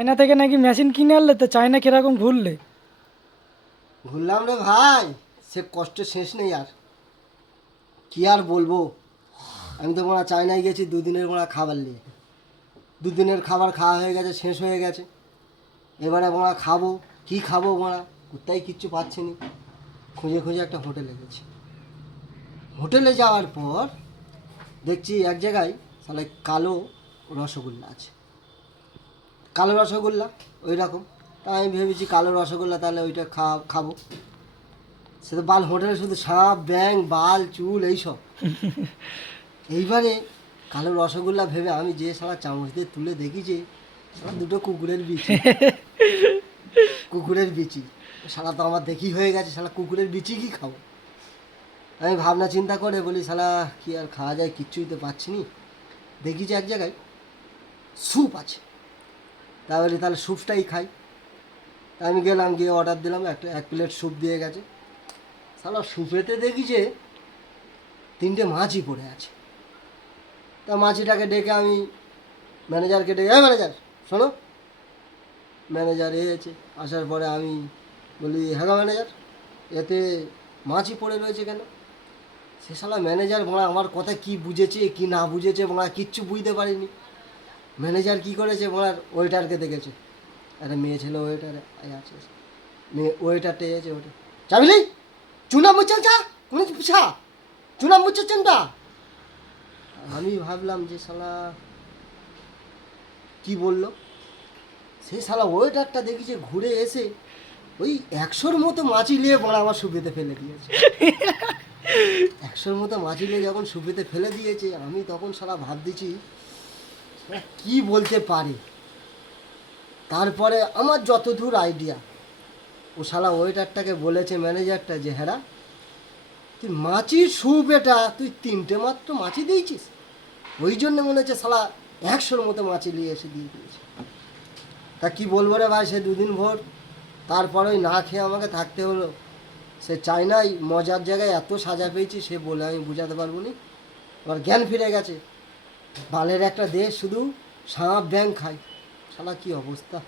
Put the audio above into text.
China থেকে নাকি machine কিনে আনলে, তো চায়না কিরকম ঘুরলে? ঘুরলাম রে ভাই, সে কষ্ট শেষ নেই আর। কি আর বলবো, আমি তো মোড়া চায়নায় গেছি দুদিনের মোড়া খাবার নিয়ে। দুদিনের খাবার খাওয়া হয়ে গেছে, শেষ হয়ে গেছে। এবারে মোড়া খাবো, কি খাবো মোড়া, কোথায় কিচ্ছু পাচ্ছি নি। খুঁজে খুঁজে একটা হোটেলে গেছি। হোটেলে যাওয়ার পর দেখছি এক জায়গায় তাহলে কালো রসগোল্লা আছে। কালো রসগোল্লা ওই রকম। তা আমি ভেবেছি কালো রসগোল্লা, তাহলে ওইটা খাবো। সে তো বাল হোটেলে শুধু সাপ ব্যাং বাল চুল এইসব। এইবারে কালো রসগোল্লা ভেবে আমি যে সারা চামচ দিয়ে তুলে দেখি যে সারা দুটো কুকুরের বিচি। কুকুরের বিচি। সারা তো আমার দেখি হয়ে গেছে, সারা কুকুরের বিচি কি খাবো। আমি ভাবনা চিন্তা করে বলি শালা কি আর খাওয়া যায়, কিচ্ছুই তো পাচ্ছি নি। দেখি যে এক জায়গায় স্যুপ আছে, তা বলি তাহলে স্যুপটাই খাই। তা আমি গেলাম, গিয়ে অর্ডার দিলাম, এক প্লেট স্যুপ দিয়ে গেছে। শালা স্যুপেতে দেখি যে 3টে মাছই পড়ে আছে। তা মাছিটাকে ডেকে আমি ম্যানেজারকে ডেকে, ম্যানেজার শোনো। ম্যানেজার এসেছে, আসার পরে আমি বলি হ্যাঁ ম্যানেজার, এতে মাছই পড়ে রয়েছে কেন? সে শালা ম্যানেজার বলা আমার কথা কি বুঝেছে কি না বুঝেছে বলা কিচ্ছু বুঝতে পারিনি। ম্যানেজার কি করেছে বলার ওয়েটারকে দেখেছে, একটা মেয়ে ছিল ওয়েটার আছে, মেয়ে ওয়েটারটা এসেছে, ওটা চাবিলি চুনা মুচ্ছেন চা কোন পিছা চুনা মুচ্ছেন তা। আমি ভাবলাম যে শালা কি বললো। সে শালা ওয়েটারটা দেখি যে ঘুরে এসে ওই 100-র মতো মাছি নিয়ে বড় আমার সুপেতে ফেলে দিয়েছে। 100-র মতো মাছি নিয়ে যখন সুপেতে ফেলে দিয়েছে, আমি তখন শালা ভাবতেছি শালা কি বলতে পারে। তারপরে আমার যতদূর আইডিয়া, ও শালা ওয়েটারটাকে বলেছে ম্যানেজারটা যে হ্যাঁ তুই মাছির স্যুপ, এটা তুই 3টে মাত্র মাছি দিয়েছিস, ওই জন্য মনে হচ্ছে শালা 100-র মতো মাছি নিয়ে এসে দিয়ে দিয়েছে। তা কি বলবো রে ভাই, সে দুদিন ভোর তারপরে ওই না খেয়ে আমাকে থাকতে হলো। সে চায়নায় মজার জায়গায় এত সাজা পেয়েছি সে বলে আমি বুঝাতে পারবো না। আবার জ্ঞান ফিরে গেছে। বালের একটা দেশ শুধু সাপ ব্যাং খায়, শালা কি অবস্থা।